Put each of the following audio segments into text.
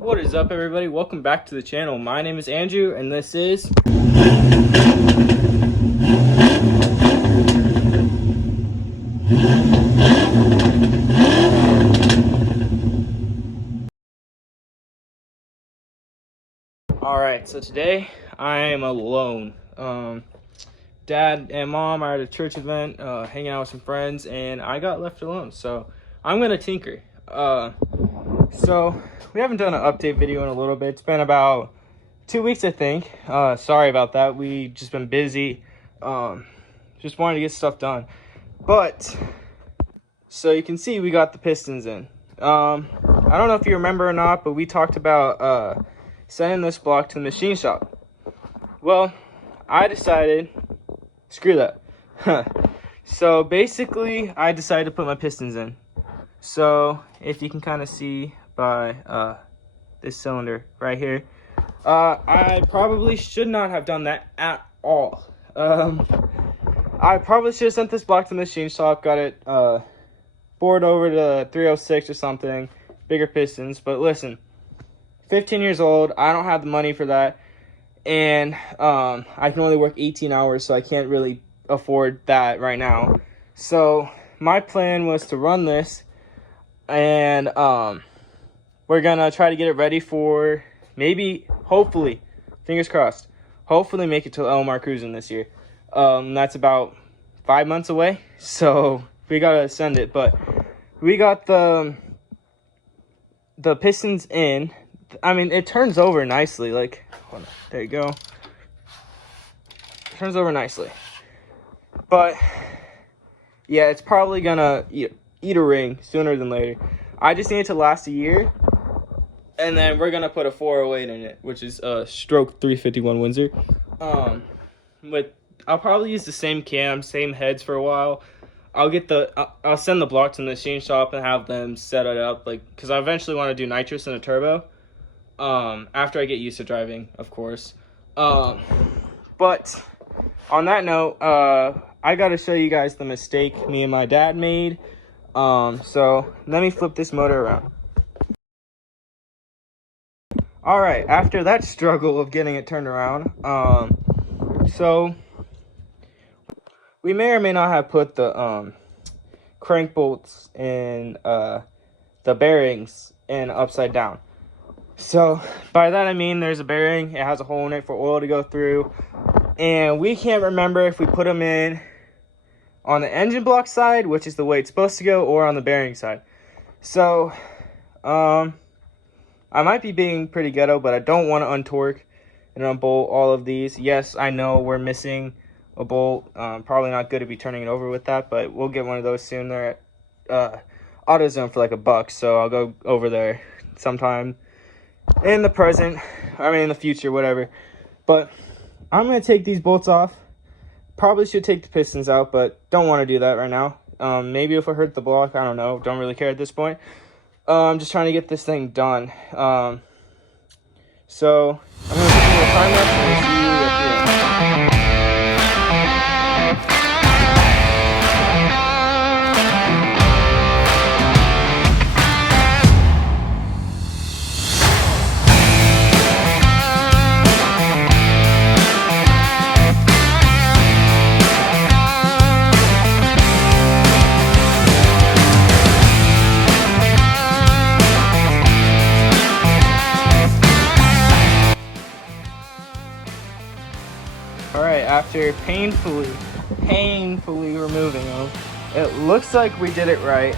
What is up, everybody? Welcome back to the channel. My name is Andrew, and this is Alright, so today I am alone. Dad and Mom are at a church event, hanging out with some friends, and I got left alone, so I'm gonna tinker. So we haven't done an update video in a little bit. It's been about 2 weeks, I think. Sorry about that. We just been busy. Just wanted to get stuff done. But so you can see we got the pistons in. I don't know if you remember or not, but we talked about sending this block to the machine shop. Well, I decided, screw that. So basically, I decided to put my pistons in. So if you can kind of see by this cylinder right here, I probably should not have done that at all. I probably should have sent this block to the machine shop, got it bored over to 306 or something, bigger pistons. But listen, 15 years old, I don't have the money for that, and I can only work 18 hours, so I can't really afford that right now. So my plan was to run this, and we're gonna try to get it ready for maybe, hopefully, fingers crossed, hopefully make it to Elmar Cruising this year. That's about 5 months away, so we gotta send it. But we got the pistons in. I mean, it turns over nicely. Like, hold on, there you go. It turns over nicely. But yeah, it's probably gonna eat a ring sooner than later. I just need it to last a year, and then we're gonna put a 408 in it, which is a stroke 351 Windsor. I'll probably use the same cam, same heads for a while. I'll send the block to the machine shop and have them set it up, like, because I eventually want to do nitrous and a turbo. After I get used to driving, of course. But on that note, I gotta show you guys the mistake me and my dad made. So let me flip this motor around. Alright, after that struggle of getting it turned around, so we may or may not have put the crank bolts and the bearings in upside down. So by that I mean there's a bearing, it has a hole in it for oil to go through, and we can't remember if we put them in on the engine block side, which is the way it's supposed to go, or on the bearing side. So I might be being pretty ghetto, but I don't want to untorque and unbolt all of these. Yes, I know we're missing a bolt. Probably not good to be turning it over with that, but we'll get one of those soon. They're at AutoZone for like $1, so I'll go over there sometime in the present, I mean in the future, whatever. But I'm gonna take these bolts off. Probably should take the pistons out, but don't want to do that right now. Maybe if I hurt the block, I don't know, don't really care at this point. I'm just trying to get this thing done. So I'm gonna put the time lapse and we'll see you at the end. Alright, after painfully removing them, it looks like we did it right.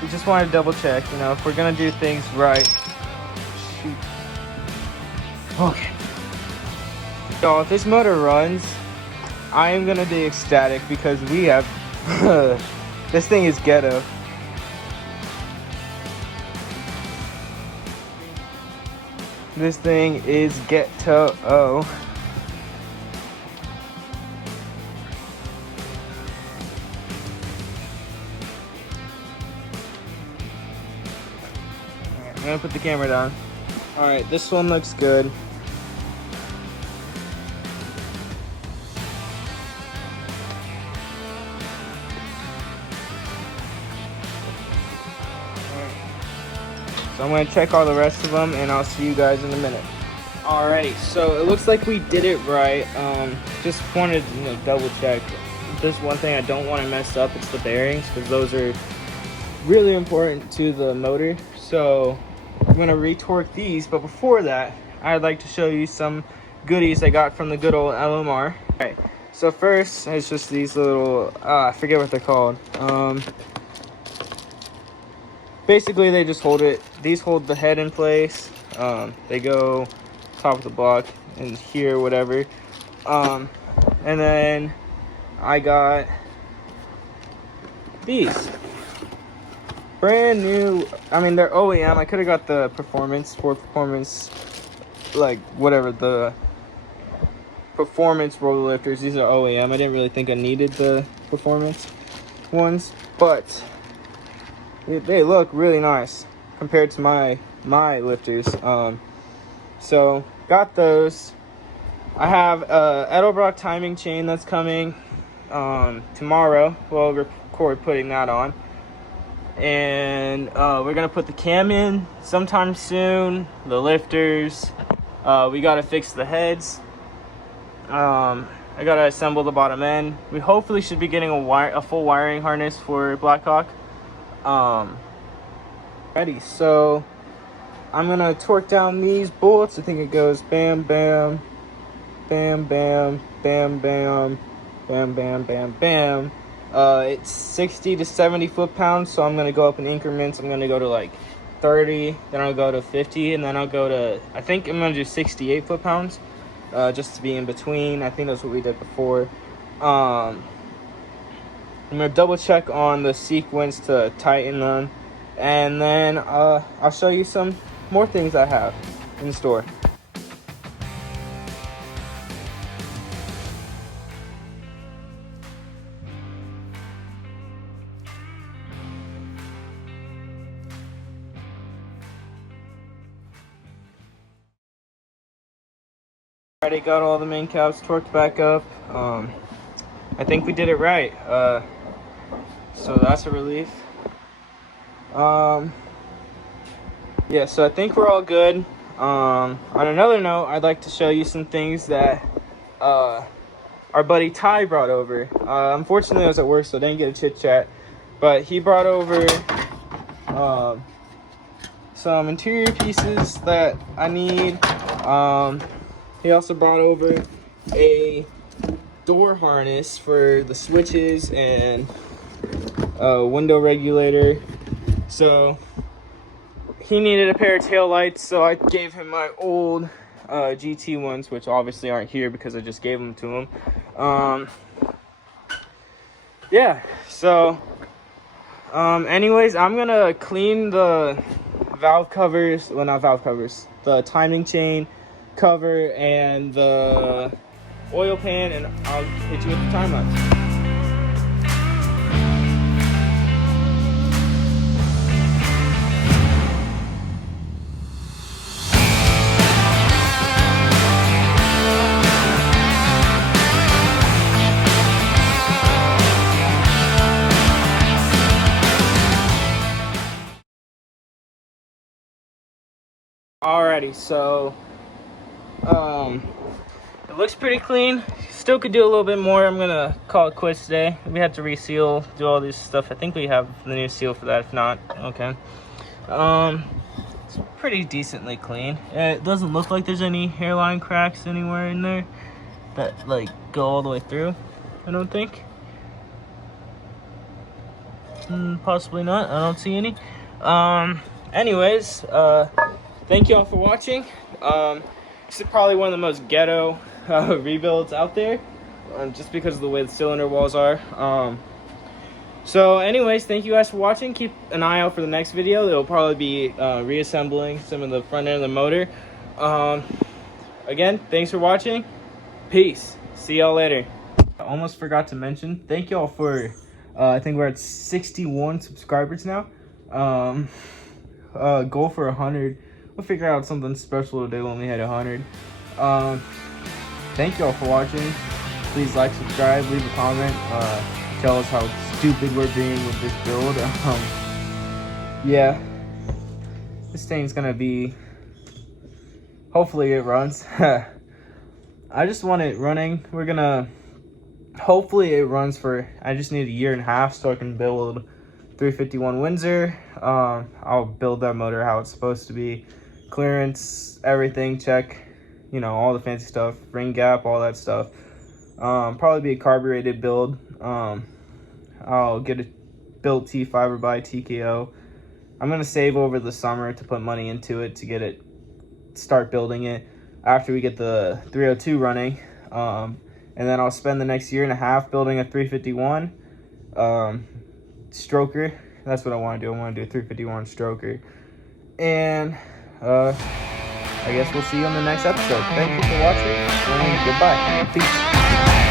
We just want to double check, you know, if we're gonna do things right. Shoot. Okay. So if this motor runs, I am gonna be ecstatic because we have this thing is ghetto. This thing is ghetto. I'm gonna put the camera down. Alright, this one looks good. So I'm going to check all the rest of them, and I'll see you guys in a minute. Alrighty, so it looks like we did it right. Just wanted to double check. There's one thing I don't want to mess up. It's the bearings, because those are really important to the motor. So I'm going to retorque these, but before that, I'd like to show you some goodies I got from the good old LMR. Alright, so first, it's just these little, I forget what they're called. Basically, they just hold it. These hold the head in place. They go top of the block and here, whatever. And then I got these. Brand new. I mean, they're OEM. I could have got the Sport Performance, like, whatever, the Performance roller lifters. These are OEM. I didn't really think I needed the Performance ones, but they look really nice compared to my lifters. So got those. I have a Edelbrock timing chain that's coming tomorrow. We'll record putting that on, and we're gonna put the cam in sometime soon. The lifters. We gotta fix the heads. I gotta assemble the bottom end. We hopefully should be getting a full wiring harness for Blackhawk. Ready, so I'm gonna torque down these bolts. I think it goes bam, bam, bam, bam, bam, bam, bam, bam, bam, bam. It's 60 to 70 foot-pounds, so I'm gonna go up in increments. I'm gonna go to like 30, then I'll go to 50, and then I'll go to, I think I'm gonna do 68 foot-pounds, just to be in between. I think that's what we did before. I'm gonna double check on the sequence to tighten them, and then I'll show you some more things I have in store. Already got all the main caps torqued back up. I think we did it right. So that's a relief. Yeah, so I think we're all good. On another note, I'd like to show you some things that our buddy Ty brought over. Unfortunately, I was at work, so I didn't get a chit chat. But he brought over some interior pieces that I need. He also brought over a door harness for the switches and window regulator. So he needed a pair of tail lights, so I gave him my old GT ones, which obviously aren't here because I just gave them to him. Yeah, so anyways, I'm gonna clean the valve covers, well, not valve covers, the timing chain cover and the oil pan, and I'll hit you with the time lapse. Alrighty, so it looks pretty clean. Still could do a little bit more. I'm gonna call it quits today. We have to reseal, do all this stuff. I think we have the new seal for that. If not, okay. It's pretty decently clean. It doesn't look like there's any hairline cracks anywhere in there that like go all the way through. I don't think. Possibly not. I don't see any. Anyways, thank you all for watching. This is probably one of the most ghetto rebuilds out there, just because of the way the cylinder walls are. So anyways, thank you guys for watching. Keep an eye out for the next video. It'll probably be reassembling some of the front end of the motor. Again, thanks for watching. Peace. See y'all later. I almost forgot to mention, thank y'all for I think we're at 61 subscribers now. Goal for 100. We'll figure out something special today when we hit 100. Thank y'all for watching. Please like, subscribe, leave a comment. Tell us how stupid we're being with this build. Yeah. This thing's gonna be, hopefully it runs. I just want it running. We're gonna, hopefully it runs for, I just need a year and a half so I can build 351 Windsor. I'll build that motor how it's supposed to be. Clearance, everything, check, you know, all the fancy stuff, ring gap, all that stuff. Probably be a carbureted build. I'll get a built T5 by TKO. I'm gonna save over the summer to put money into it to get it, start building it after we get the 302 running. And then I'll spend the next year and a half building a 351 stroker. That's what I want to do. I want to do a 351 stroker. And I guess we'll see you on the next episode. Thank you for watching, and goodbye. Peace.